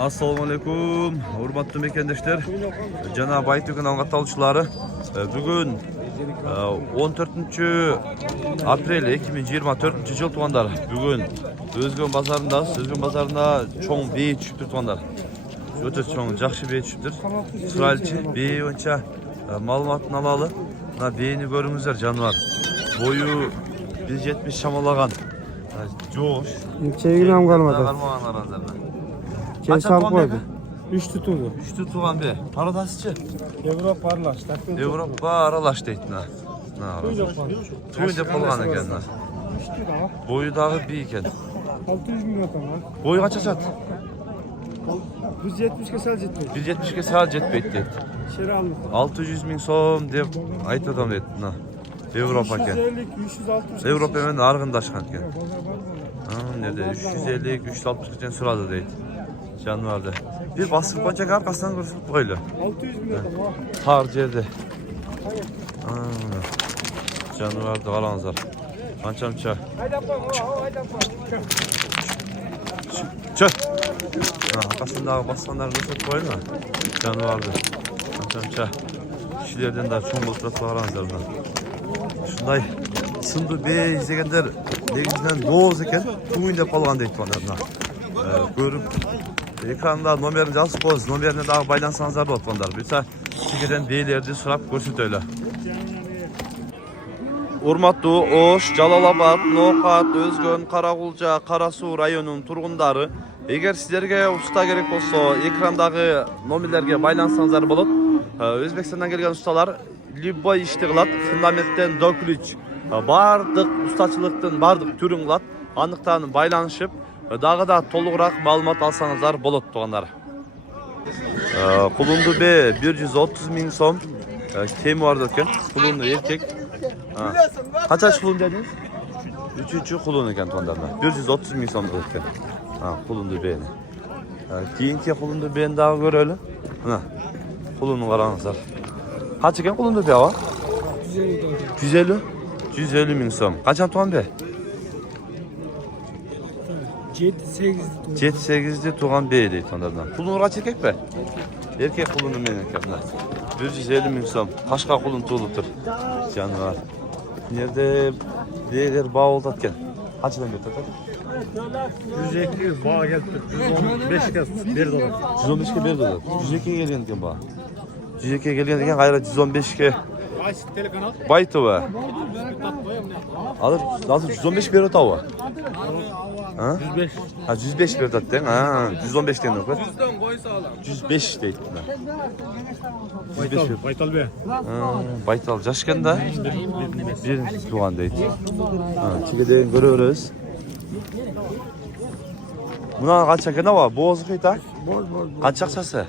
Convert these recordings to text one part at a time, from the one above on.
Assalamu alaikum, hurmatlı mekendeshler. Jana Baytükün algat alışları. Bugün 14 aprel 2024 yıl tuğanlar. Bugün Özgün bazarında çoğun beyi düşüptür tuğanlar. Öte çoğun jakşı beyi düşüptür. Sıralçı beyi önce malumatını alalı. Beyini görünüzler canvar. Boyu 170 şamalagan. Joş. Çevirmem kalmadı. Kaçan koydu? 3 tutuldu. 3 tutulan be. Paradasçı. Avrupa aralaş. Avrupa aralaş deydi. Tüyünde polğan eken. Boyu dağı bir iken. 600 milyon tamam. Boyu kaç açat? 170'e sal jetmedi. 170'e sal jetmedi. Şeri almış. 600 bin so'm deb aytadım deydi. Avrupa eken. 350-360. Avrupa hemen argındaşkan eken. Nerede? 350-360 geçen sırada deydi. Canvarda. Bir basıp koyacak arkasından görüp böyle. 600 milyon tamam. Tar yerde. Canvarda kalanızlar. Ançamça. Çık. Arkasında bassanlar gösterip koyun mu? Canvarda. Ançamça. Kişilerden de çoğun bulup kalanızlar. Şunday. Sındı bey izleyenler negizden boğaz eken tuğuyla kalgan deyip onlarına. Görüp ekranda numarini yazıp koyuz. Numarini daha baylansanızlar da onlar. Büyse çekeden beylerdi sırap görsüt öyle. Urmatlı Oş, Jalalabad, Nokat, Özgün, Karagulca, Karasu rayonunun turgundары. Eğer sizlerge usta gerek olsa ekrandagi numarlarga baylansanızlar bolup. Özbekistandan gelgen ustalar любой işti kılat, fundamentten dökülüç. Bardık ustaçılıktın bardık türün kılat. Anlıktan baylanışıp dağı da toluğurak malumat alsanızlar bolot tuğanlar. Kulundu be 130 bin so'm kemi vardı eken. Kulundu erkek. Kaç kulun dediniz? 3. kulun eken tuğanlarına. 130 bin so'm eken. Kulundu beyni. Keyinki kulundu beyni daha görelim. Kulunu karanızlar. Kaç eken kulundu be ava? 150. 150 bin so'm. Kaçan tuğan be? 7-8'de tuğan bey deydi onlardan. Kulunu kaç erkek be? Erkek kulunu men erkekler. 150 bin so'm. Kaçka kulun tuğuluptur. Canvar. Nerede beyler bağ oldu atken. Kaçdan götürdü? 102 bağ geldi. 115'e $1. 115'e $1. 102'ye gelgen eken bağ. 102'ye gelgen eken gayra 115'e. Telekanal. Baytı var. Alır, nasıl 115 bir öte var? 105. 105 bir öte den. 115 den yok. 105 deydi. 105 bir. Baytal be. Baytal yaşken da bir tuğan deydi. Çikeden görüyoruz. Buna kaç eken var? Boğaz kıyta? Boz. Kaç akçası?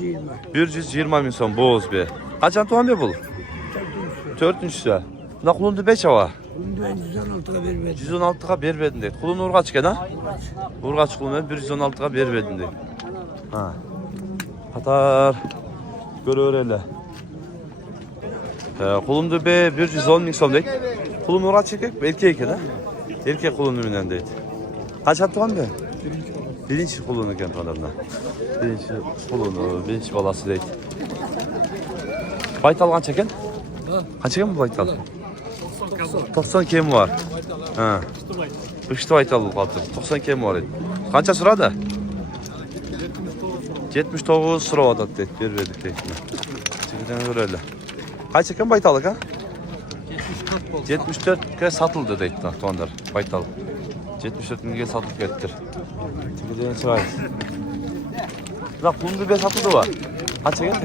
120. 120 bin so'm boğaz be. Kaçan tuğan be bul? 4'üncüsü. Buna kulundu 5 hava. Bunu ben 116'ga vermedim. 116'ga berбедin deydi. Kulun urgaç eken ha? Urgaç kulun 116'ga berбедin deydi. Katar göröreyle. Kulundu be 110 bin so'm deydi. Kulun urgaç erkek eken ha? Erkek kulundu bilen deydi. Kaç attıgan be? Birinci kulunu eken tuğanlarına. Birinci balası deydi. Baytal kaç eken? Kaç eken bu baytal? 90 kemi var. Üçte baytal kaldı. 90 kemi var. Kaça sırada? 79 sıra adat deydi. Bir verdik deydi. Çekiden öyle. Kaç eken baytalık ha? 74 kere satıldı deydi tuğanlar. Baytal. 74 bin satılıp gettir. Çekiden sırayız. Bak bunun bir satıldı var. Kaç eken?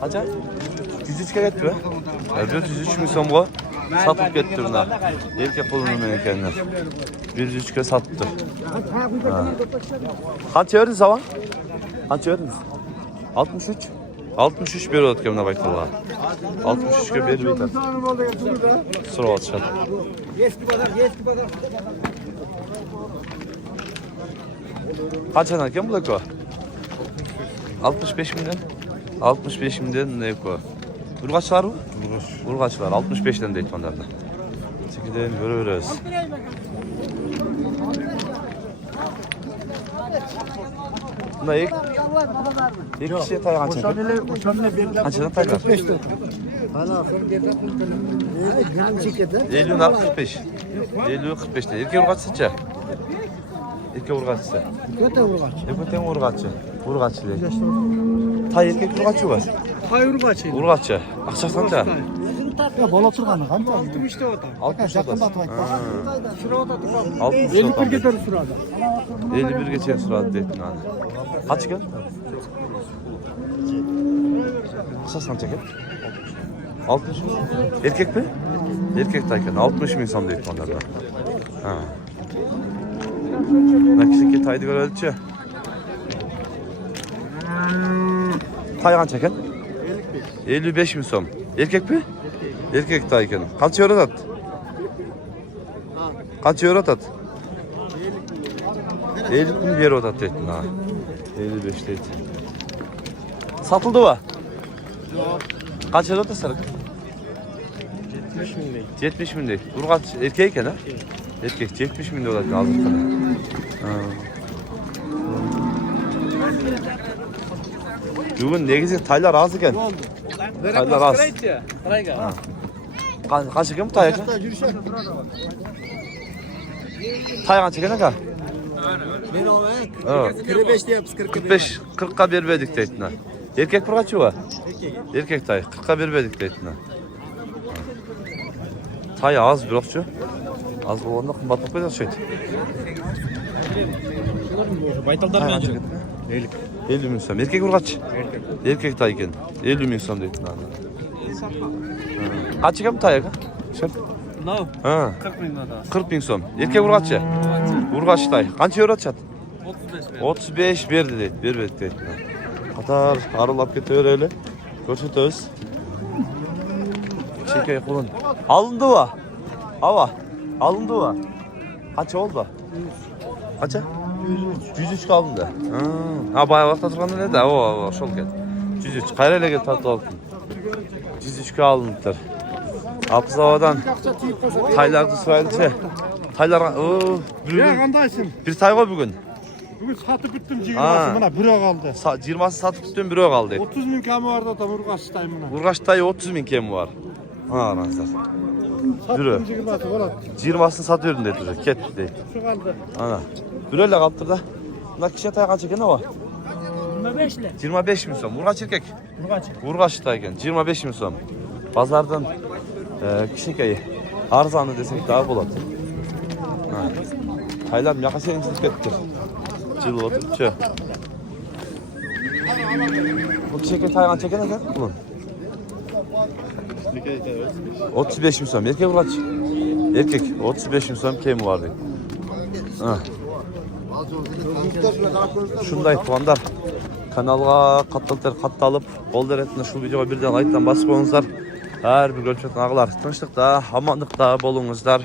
Kaça? 103'e gettir be. 103 bin so'mga satıp gettir buna. Erkek kulunu men ekenler. 103'e sattı. Kaça verdiniz ama? Kaça verdiniz? 63. 63 bir ötken buna baytala. 63'e bir biter. Sıra atışat. Kaçan hakem bu da ko? 65 binden. 65 binden ne ko? Urgaç var mı? Urgaç var. 65'ten deydi onlarda. Çekiden görüyoruz. Bunda ilk kişiye tay kaç çeker? Kaçıdan taylar? 50 nar 45. 50 45 de. Erkek urgatçı. Erkek urgatçı. Erkek urgatçı. Urgatçı değil. Tay erkek urgatçı var. Hayır kaçı? Urgatçı. Akça sanca. Ya bola turganı kanka. 60'ta otam. 60 Yakında otas. Şurada otam. 60 51 otas. getir sırada. 51 geçen sırada dedin hani. Kaç gel? Kısa sanca gel. 60 mı? Erkek mi? Erkek tayken 60 mı insan deyip onlarda. Ha. Nakişteki taydı görülçü. Taygan çeken? 55 mi son? Erkek mi? Erkek tayken. Kaç euro tat? Kaç euro tat? 50 mi bir euro tat dedin ha? 55 dedi. Satıldı mı? Kaç euro tat sarık? 70 bin değil. 70 bin değil. Urgat erkek ha? Erkek 70 bin dolar lazım sana. Bugün negizin taylar az iken. Taylar az. Kaç iken bu tay? Taygan çeken ne kadar? Evet. 45 de yapız 40. 45 40'a bir verdik dedin ha. Erkek burgaçı var. Erkek tay 40'a bir verdik dedin ha. Tay az blokçu. Az olanda kımbatlık bir şey. Baytaldan mı alacak? 50 bin som. Erkek urgaç. Erkek tay iken 50 bin som dedin ha. Kaç iken bu tay? Şöp. No. Ha. 40 bin daha. 40 bin som. Erkek urgaçı. Urgaç tay. Kaç euro çat? 35 bin. 35 verdi deydi. Bir verdi deydi. Katar arılap ketiyor öyle. Görsetöz. Çekey kulun. Alındı mı? Hava. Alındı mı? Kaç oldu? Kaça? 103 kaldı. Ha bayağı vakit hatırlandı ne de? O şol gel. 103. Kayrayla gel tatlı olsun. 103 alındılar. Apız havadan. Taylarda sıraylıca. Taylar. Ya kandaysın. Bir tay var bugün. Bugün satıp bittim Ha. cigirması bana 1'e kaldı. 20'sı satıp tuttuğum biri kaldı. 30 bin kamı vardı da Urgaç'tayım buna. Urgaç tayı 30 bin kemi var. Ha aranızlar. Sattım cigirması var. 20'sını satıyorum dedi. Ket değil. Şu kaldı. Ana. Böyle kaptır da. Bunda kişiye tay kaç çeken ne var? 25 ile. 25 bin son. Urgaç erkek. Urgaç. Urgaç tayken 25 bin son. Pazardan kişi kayı. Arzanı desek daha bulat. Ha. Taylar yakası emsiz kettir. Cıl oturtçu. Bu kişi taygan çeken ne kadar? Bulun. 35 bin son. Erkek urgaç. Erkek 35 bin son kemi vardı. Ha. Şunday tuğanlar. Kanalga katlanıp kol deretine şu videoya birden like'tan basıp koyunuzlar. Her bir görüşmek ağlar. Tinçlikta, amanlıkta bolunuzlar.